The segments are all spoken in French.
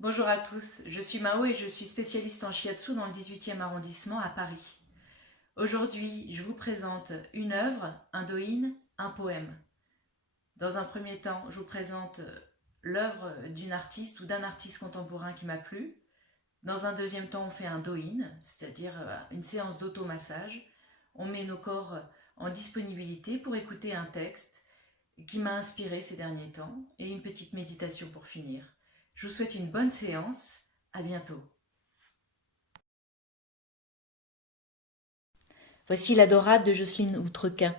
Bonjour à tous, je suis Mao et je suis spécialiste en shiatsu dans le 18e arrondissement à Paris. Aujourd'hui, je vous présente une œuvre, un doin, un poème. Dans un premier temps, je vous présente l'œuvre d'une artiste ou d'un artiste contemporain qui m'a plu. Dans un deuxième temps, on fait un doin, c'est-à-dire une séance d'automassage. On met nos corps en disponibilité pour écouter un texte qui m'a inspiré ces derniers temps et une petite méditation pour finir. Je vous souhaite une bonne séance. À bientôt. Voici la dorade de Jocelyne Outrequin.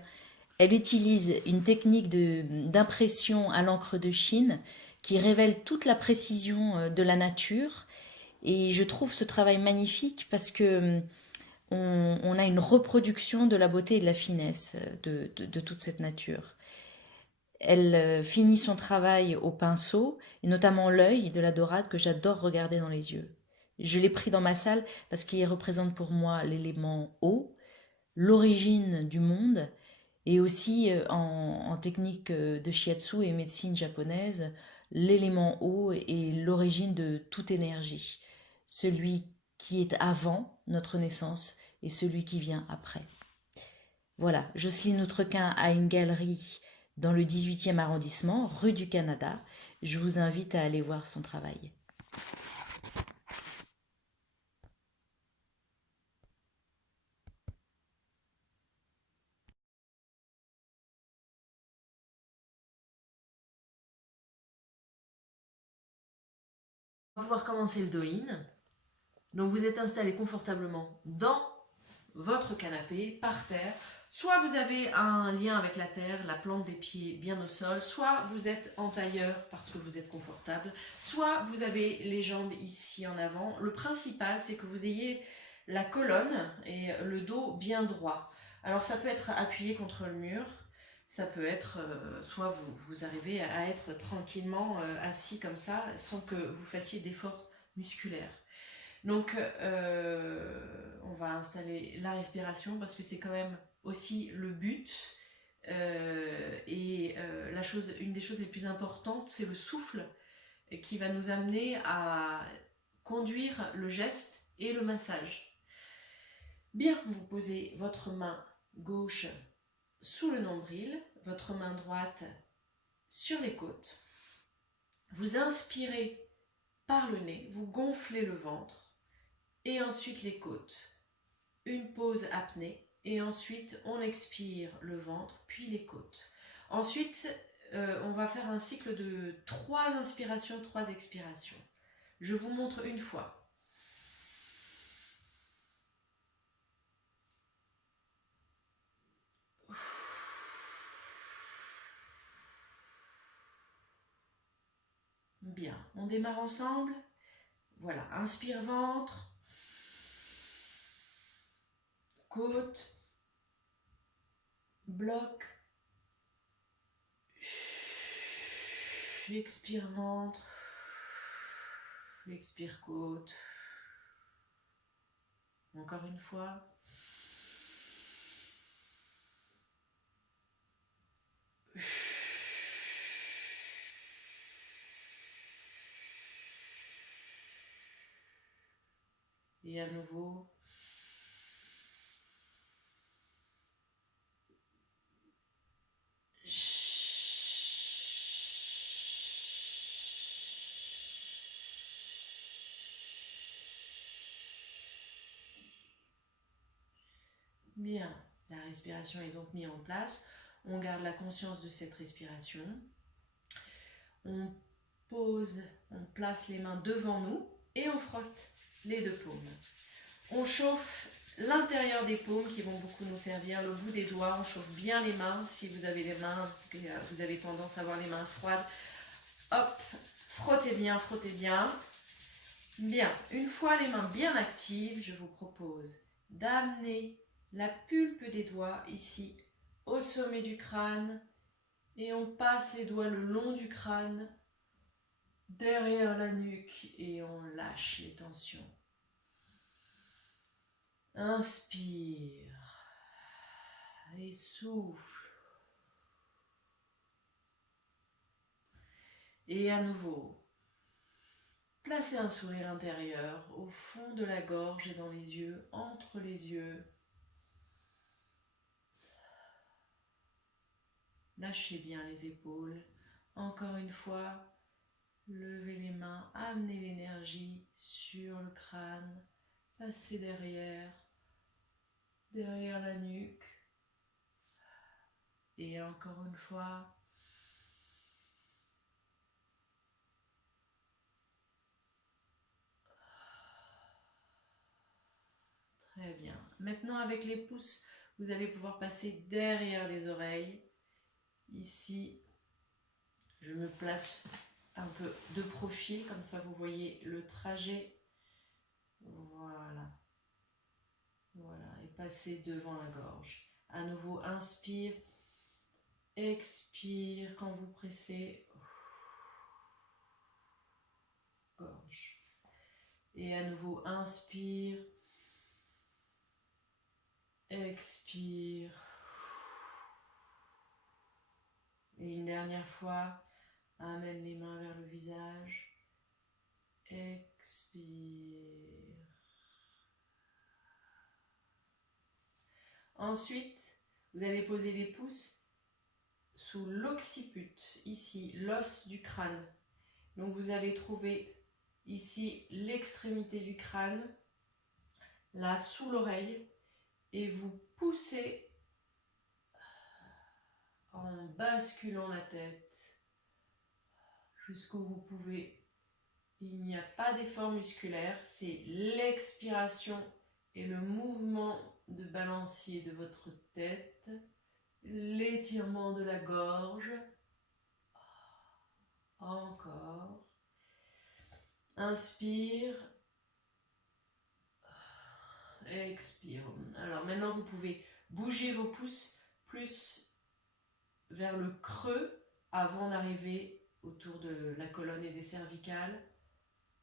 Elle utilise une technique d'impression à l'encre de Chine qui révèle toute la précision de la nature. Et je trouve ce travail magnifique parce que on a une reproduction de la beauté et de la finesse de toute cette nature. Elle finit son travail au pinceau, et notamment l'œil de la dorade que j'adore regarder dans les yeux. Je l'ai pris dans ma salle parce qu'il représente pour moi l'élément eau, l'origine du monde, et aussi en technique de shiatsu et médecine japonaise, l'élément eau est l'origine de toute énergie, celui qui est avant notre naissance et celui qui vient après. Voilà, Jocelyne Outrequin a une galerie dans le 18e arrondissement, rue du Canada. Je vous invite à aller voir son travail. On va pouvoir commencer le do-in. Donc vous êtes installé confortablement dans votre canapé, par terre. Soit vous avez un lien avec la terre, la plante des pieds bien au sol, soit vous êtes en tailleur parce que vous êtes confortable, soit vous avez les jambes ici en avant. Le principal, c'est que vous ayez la colonne et le dos bien droit. Alors ça peut être appuyé contre le mur, ça peut être, soit vous arrivez à être tranquillement assis comme ça sans que vous fassiez d'efforts musculaires. Donc, on va installer la respiration parce que c'est quand même aussi le but. Une des choses les plus importantes, c'est le souffle qui va nous amener à conduire le geste et le massage. Bien, vous posez votre main gauche sous le nombril, votre main droite sur les côtes. Vous inspirez par le nez, vous gonflez le ventre et ensuite les côtes. Une pause apnée et ensuite on expire le ventre puis les côtes. Ensuite, on va faire un cycle de 3 inspirations, 3 expirations. Je vous montre une fois. Bien, on démarre ensemble. Voilà, inspire ventre, côte, bloc, expire ventre, expire côte. Encore une fois. Et à nouveau. Bien, la respiration est donc mise en place. On garde la conscience de cette respiration. On pose, on place les mains devant nous et on frotte les deux paumes. On chauffe l'intérieur des paumes qui vont beaucoup nous servir, le bout des doigts, on chauffe bien les mains. Si vous avez les mains, vous avez tendance à avoir les mains froides, hop, frottez bien, frottez bien. Bien, une fois les mains bien actives, je vous propose d'amener la pulpe des doigts ici au sommet du crâne et on passe les doigts le long du crâne, derrière la nuque et on lâche les tensions. Inspire et souffle. Et à nouveau, Placez un sourire intérieur au fond de la gorge et dans les yeux, entre les yeux. Lâchez bien les épaules. Encore une fois, levez les mains, amenez l'énergie sur le crâne, passez derrière la nuque. Et encore une fois, très bien. Maintenant, avec les pouces, vous allez pouvoir passer derrière les oreilles. Ici, je me place un peu de profil, comme ça vous voyez le trajet. Voilà. Voilà, et passez devant la gorge. À nouveau, inspire, expire quand vous pressez. Gorge. Et à nouveau, inspire, expire. Et une dernière fois, amène les mains vers le visage. Expire. Ensuite, vous allez poser les pouces sous l'occiput, ici, l'os du crâne. Donc vous allez trouver ici l'extrémité du crâne, là sous l'oreille, et vous poussez en basculant la tête jusqu'où vous pouvez. Il n'y a pas d'effort musculaire, c'est l'expiration et le mouvement de balancier de votre tête, l'étirement de la gorge. Encore. Inspire. Expire. Alors maintenant, vous pouvez bouger vos pouces plus vers le creux avant d'arriver autour de la colonne et des cervicales.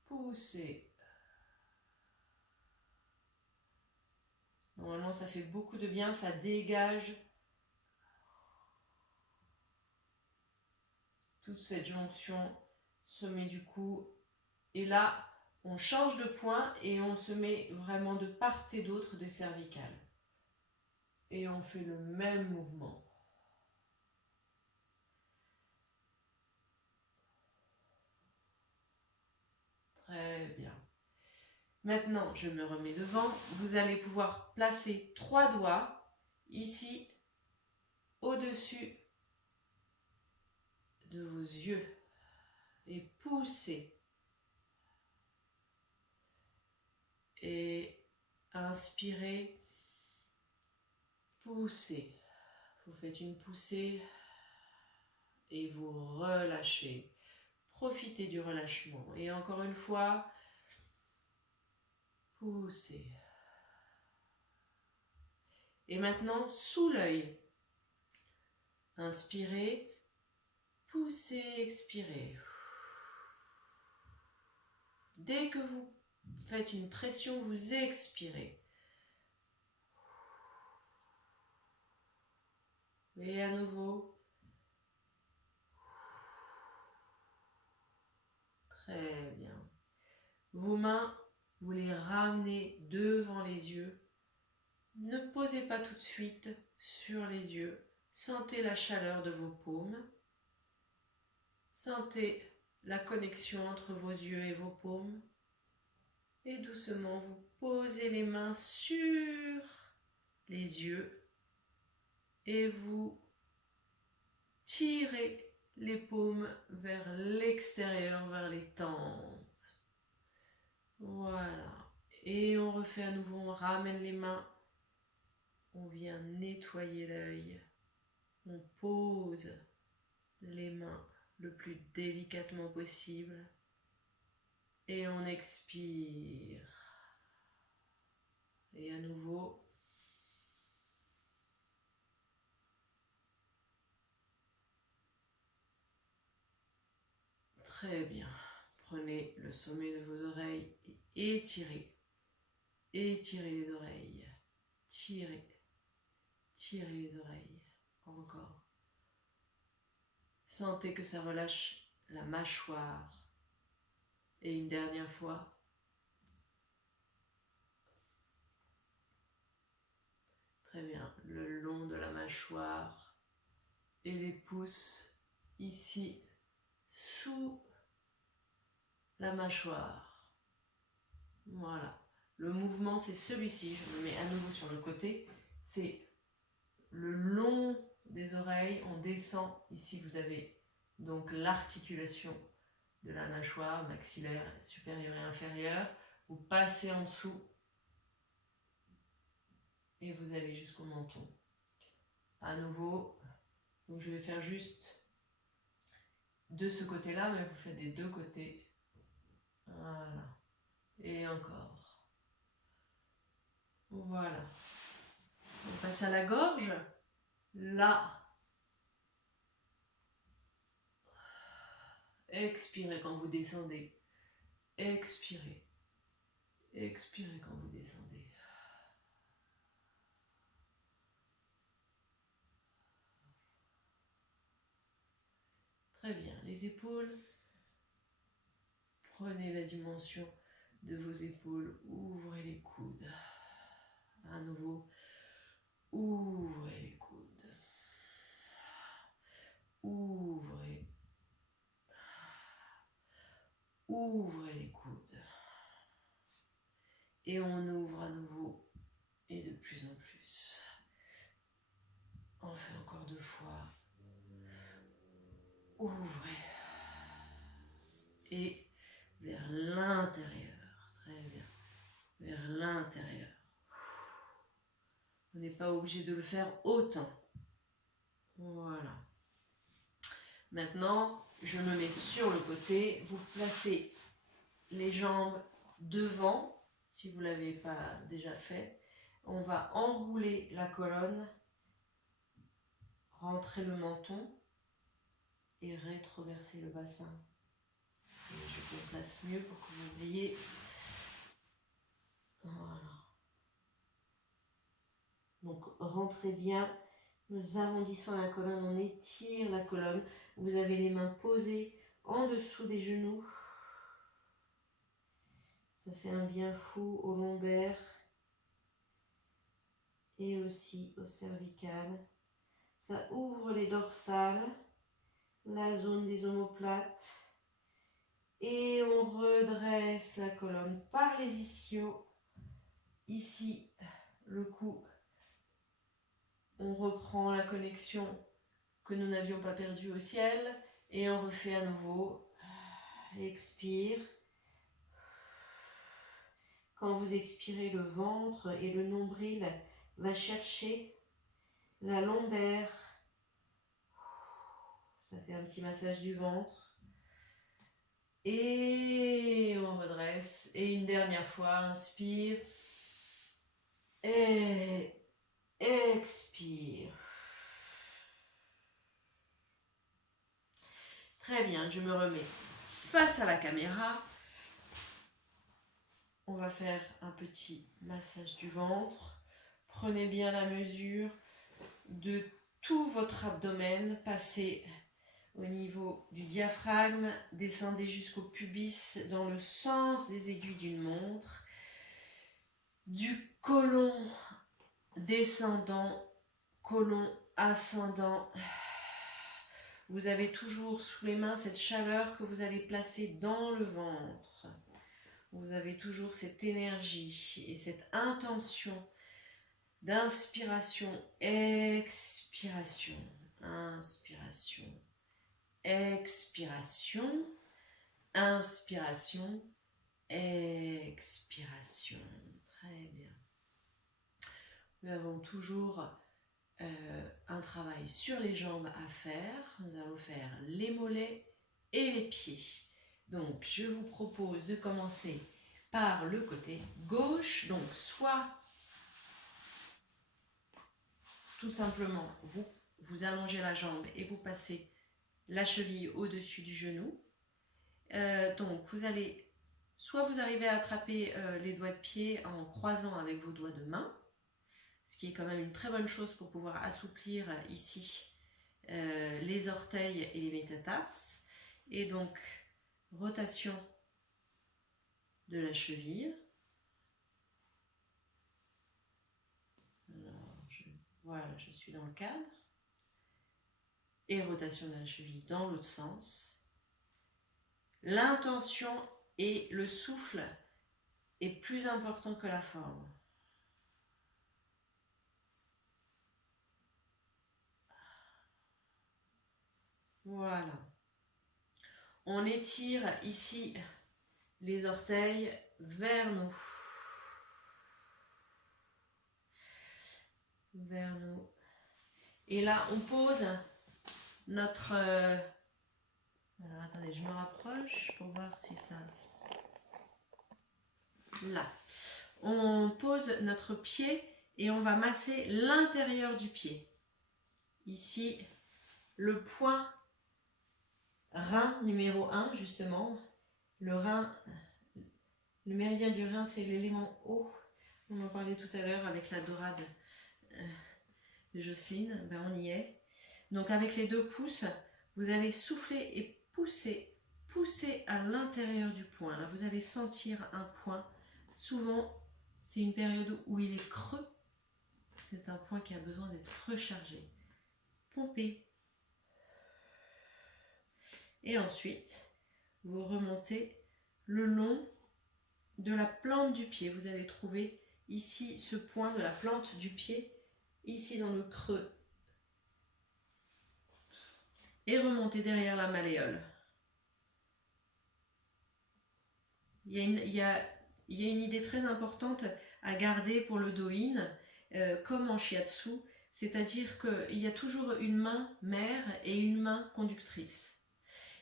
Poussez. Normalement, ça fait beaucoup de bien, ça dégage toute cette jonction sommet du cou. Et là, on change de point et on se met vraiment de part et d'autre des cervicales. Et on fait le même mouvement. Très bien. Maintenant, je me remets devant. Vous allez pouvoir placer 3 doigts ici, au-dessus de vos yeux. Et pousser. Et inspirez. Poussez. Vous faites une poussée et vous relâchez. Profitez du relâchement. Et encore une fois, poussez. Et maintenant, sous l'œil. Inspirez, poussez, expirez. Dès que vous faites une pression, vous expirez. Et à nouveau. Très bien. Vos mains, vous les ramenez devant les yeux. Ne posez pas tout de suite sur les yeux. Sentez la chaleur de vos paumes. Sentez la connexion entre vos yeux et vos paumes. Et doucement, vous posez les mains sur les yeux et vous tirez les paumes vers l'extérieur, vers les tempes. Voilà. Et on refait à nouveau, on ramène les mains. On vient nettoyer l'œil. On pose les mains le plus délicatement possible. Et on expire. Et à nouveau. Très bien. Prenez le sommet de vos oreilles et étirez. Étirez les oreilles. Tirez. Tirez les oreilles. Encore. Sentez que ça relâche la mâchoire. Et une dernière fois. Très bien, le long de la mâchoire et les pouces ici sous la mâchoire. Voilà. Le mouvement, c'est celui-ci. Je me mets à nouveau sur le côté. C'est le long des oreilles. On descend. Ici, vous avez donc l'articulation de la mâchoire maxillaire supérieure et inférieure. Vous passez en dessous et vous allez jusqu'au menton. À nouveau, donc je vais faire juste de ce côté-là, mais vous faites des deux côtés. Voilà. Et encore. Voilà. On passe à la gorge. Là. Expirez quand vous descendez. Expirez. Expirez quand vous descendez. Très bien. Les épaules. Prenez la dimension de vos épaules. Ouvrez les coudes. À nouveau. Ouvrez les coudes. Ouvrez. Ouvrez les coudes. Et on ouvre à nouveau. Et de plus en plus. On fait encore 2 fois. Ouvrez. Et vers l'intérieur. Très bien. Vers l'intérieur. Vous n'êtes pas obligé de le faire autant. Voilà. Maintenant, je me mets sur le côté. Vous placez les jambes devant, si vous ne l'avez pas déjà fait. On va enrouler la colonne, rentrer le menton et rétroverser le bassin. Et je vous place mieux pour que vous voyez. Voilà. Donc rentrez bien, nous arrondissons la colonne, on étire la colonne. Vous avez les mains posées en dessous des genoux. Ça fait un bien fou au lombaire et aussi au cervical. Ça ouvre les dorsales, la zone des omoplates. Et on redresse la colonne par les ischios. Ici, le cou. On reprend la connexion que nous n'avions pas perdue au ciel. Et on refait à nouveau. Expire. Quand vous expirez, le ventre et le nombril va chercher la lombaire. Ça fait un petit massage du ventre. Et on redresse. Et une dernière fois, inspire. Et expire. Très bien, je me remets face à la caméra. On va faire un petit massage du ventre. Prenez bien la mesure de tout votre abdomen. Passez au niveau du diaphragme. Descendez jusqu'au pubis dans le sens des aiguilles d'une montre. Du côlon descendant, côlon ascendant. Vous avez toujours sous les mains cette chaleur que vous allez placer dans le ventre. Vous avez toujours cette énergie et cette intention d'inspiration, expiration, inspiration, expiration, inspiration, expiration. Très bien. Nous avons toujours un travail sur les jambes à faire. Nous allons faire les mollets et les pieds. Donc, je vous propose de commencer par le côté gauche. Donc, soit tout simplement, vous allongez la jambe et vous passez la cheville au-dessus du genou. Donc, vous allez, soit vous arrivez à attraper les doigts de pied en croisant avec vos doigts de main, ce qui est quand même une très bonne chose pour pouvoir assouplir ici les orteils et les métatarses. Et donc, rotation de la cheville. Alors, voilà, je suis dans le cadre. Et rotation de la cheville dans l'autre sens. L'intention et le souffle est plus important que la forme. Voilà. On étire ici les orteils vers nous. Vers nous. Et là, on pose notre... Alors, attendez, je me rapproche pour voir si ça... Là. On pose notre pied et on va masser l'intérieur du pied. Ici, le point rein numéro 1, justement. Le rein, le méridien du rein, c'est l'élément haut. On en parlait tout à l'heure avec la dorade de Jocelyne. Ben, on y est. Donc, avec les 2 pouces, vous allez souffler et pousser à l'intérieur du point. Là, vous allez sentir un point. Souvent, c'est une période où il est creux. C'est un point qui a besoin d'être rechargé. Pompez. Et ensuite, vous remontez le long de la plante du pied. Vous allez trouver ici ce point de la plante du pied, ici dans le creux. Et remontez derrière la malléole. Il y a une idée très importante à garder pour le Do-in, comme en Shiatsu, c'est-à-dire qu'il y a toujours une main mère et une main conductrice.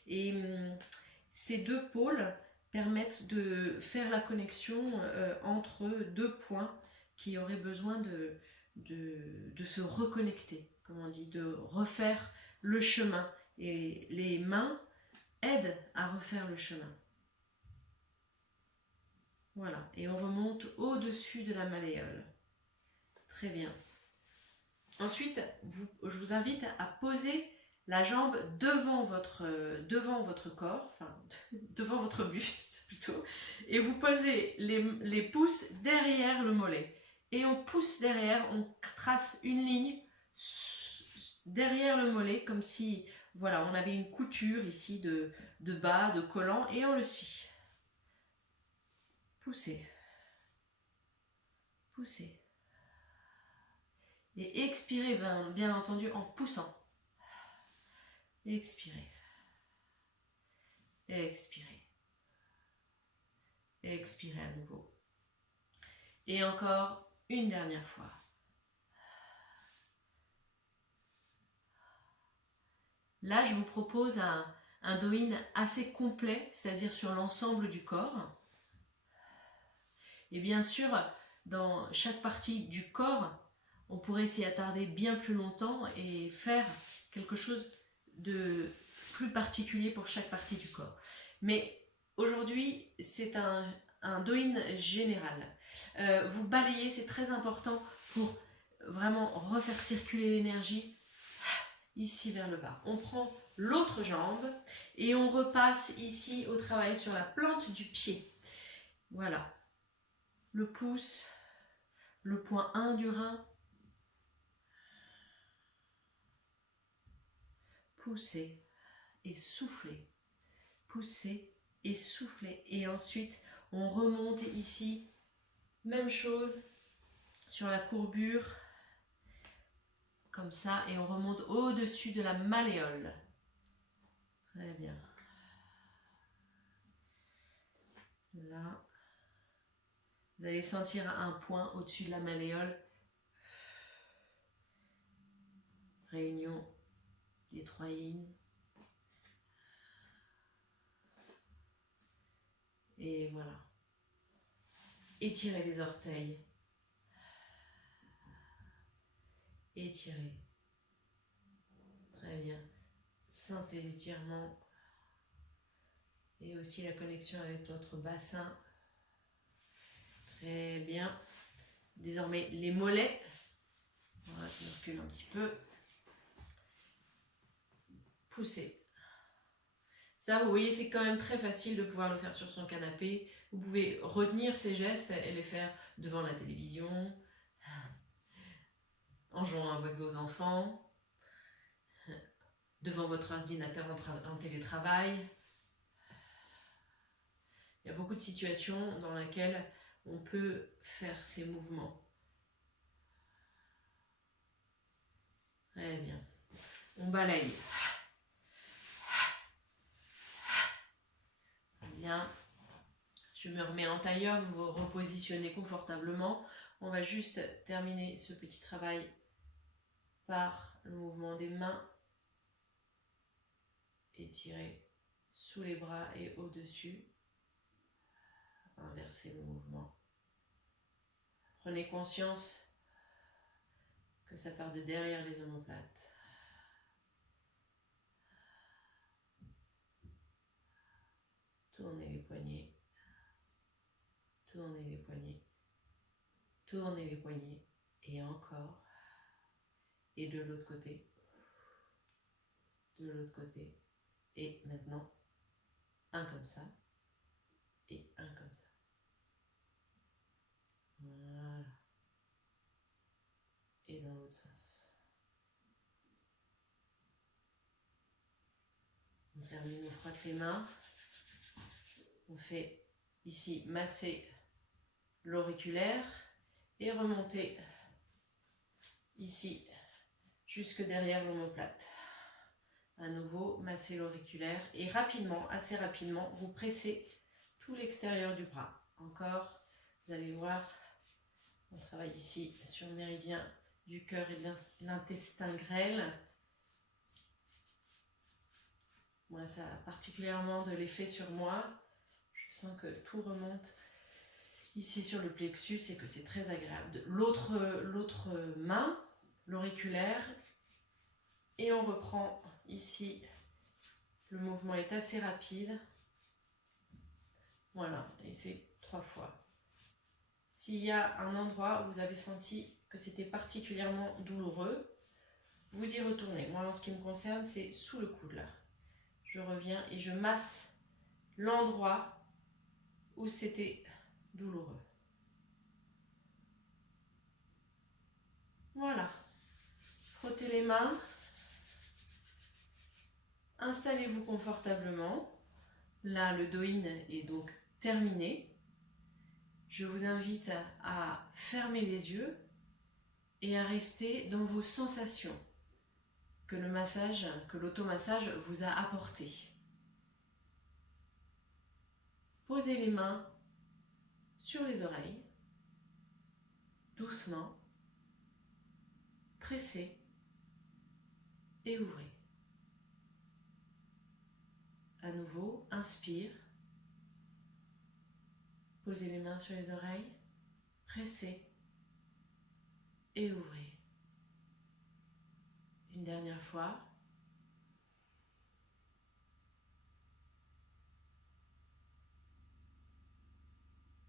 Et ces 2 pôles permettent de faire la connexion entre 2 points qui auraient besoin de se reconnecter, comme on dit, de refaire le chemin. Et les mains aident à refaire le chemin. Voilà, et on remonte au-dessus de la malléole. Très bien. Ensuite, je vous invite à poser la jambe devant votre corps, enfin devant votre buste plutôt, et vous posez les pouces derrière le mollet. Et on pousse derrière, on trace une ligne derrière le mollet, comme si voilà, on avait une couture ici de bas, de collant, et on le suit. Poussez. Poussez. Et expirez, bien entendu, en poussant. Expirez. Expirez. Expirez à nouveau. Et encore une dernière fois. Là, je vous propose un Do-in assez complet, c'est-à-dire sur l'ensemble du corps. Et bien sûr, dans chaque partie du corps, on pourrait s'y attarder bien plus longtemps et faire quelque chose de plus particulier pour chaque partie du corps. Mais aujourd'hui, c'est un Do-in général. Vous balayez, c'est très important pour vraiment refaire circuler l'énergie ici vers le bas. On prend l'autre jambe et on repasse ici au travail sur la plante du pied. Voilà. Le pouce, le point 1 du rein. Poussez et soufflez. Poussez et soufflez. Et ensuite, on remonte ici. Même chose sur la courbure. Comme ça. Et on remonte au-dessus de la malléole. Très bien. Là. Vous allez sentir un point au-dessus de la malléole. Réunion des 3 yin. Et voilà. Étirez les orteils. Étirez. Très bien. Sentez l'étirement. Et aussi la connexion avec votre bassin. Très bien. Désormais, les mollets. Voilà, je recule un petit peu. Poussez. Ça, vous voyez, c'est quand même très facile de pouvoir le faire sur son canapé. Vous pouvez retenir ces gestes et les faire devant la télévision, en jouant avec vos enfants, devant votre ordinateur en télétravail. Il y a beaucoup de situations dans lesquelles on peut faire ces mouvements. Très bien. On balaye. Bien. Je me remets en tailleur, vous vous repositionnez confortablement. On va juste terminer ce petit travail par le mouvement des mains. Étirer sous les bras et au-dessus. Inversez le mouvement. Prenez conscience que ça part de derrière les omoplates. Tournez les poignets. Tournez les poignets. Tournez les poignets. Et encore. Et de l'autre côté. De l'autre côté. Et maintenant, un comme ça. Et un comme ça. Voilà. Et dans l'autre sens. On termine, on frotte les mains. On fait ici masser l'auriculaire et remonter ici jusque derrière l'omoplate. À nouveau, masser l'auriculaire et rapidement, assez rapidement, vous pressez tout l'extérieur du bras. Encore, vous allez voir, on travaille ici sur le méridien du cœur et de l'intestin grêle. Moi, ça a particulièrement de l'effet sur moi. Je sens que tout remonte ici sur le plexus et que c'est très agréable. L'autre main, l'auriculaire, et on reprend ici. Le mouvement est assez rapide. Voilà, et c'est 3 fois. S'il y a un endroit où vous avez senti que c'était particulièrement douloureux, vous y retournez. Moi, en ce qui me concerne, c'est sous le coude là. Je reviens et je masse l'endroit où c'était douloureux. Voilà. Frottez les mains. Installez-vous confortablement. Là, le do-in est donc terminé. Je vous invite à fermer les yeux et à rester dans vos sensations que le massage, que l'automassage vous a apporté. Posez les mains sur les oreilles, doucement, pressez et ouvrez. À nouveau, inspire. Posez les mains sur les oreilles, pressez et ouvrez. Une dernière fois.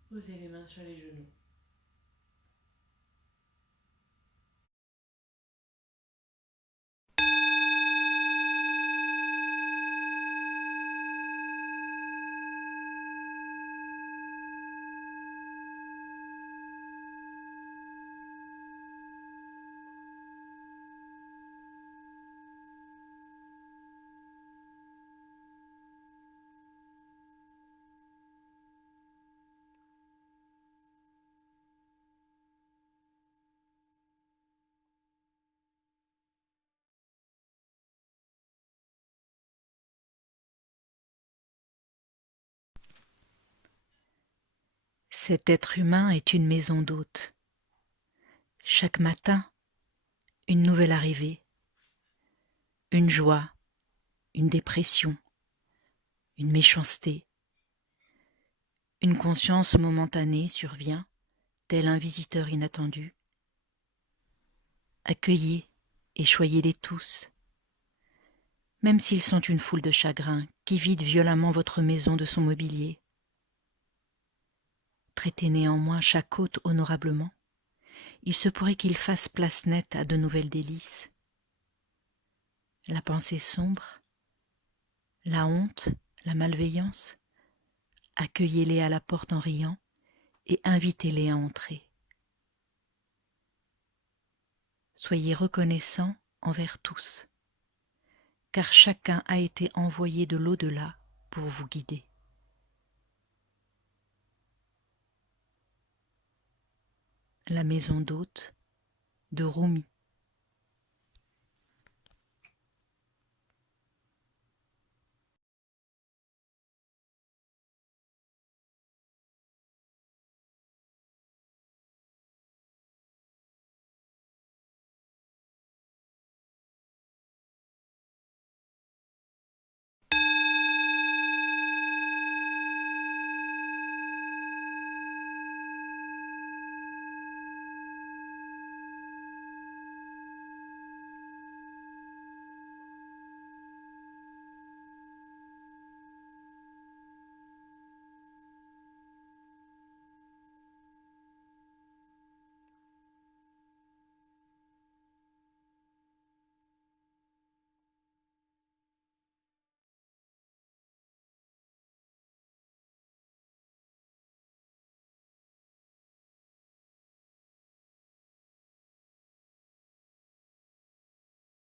Posez les mains sur les genoux. Cet être humain est une maison d'hôte. Chaque matin, une nouvelle arrivée, une joie, une dépression, une méchanceté. Une conscience momentanée survient, tel un visiteur inattendu. Accueillez et choyez-les tous, même s'ils sont une foule de chagrins qui vident violemment votre maison de son mobilier. Traitez néanmoins chaque hôte honorablement. Il se pourrait qu'il fasse place nette à de nouvelles délices. La pensée sombre, la honte la malveillance, accueillez-les à la porte en riant et invitez-les à entrer. Soyez reconnaissants envers tous, car chacun a été envoyé de l'au-delà pour vous guider. La maison d'hôte de Rumi.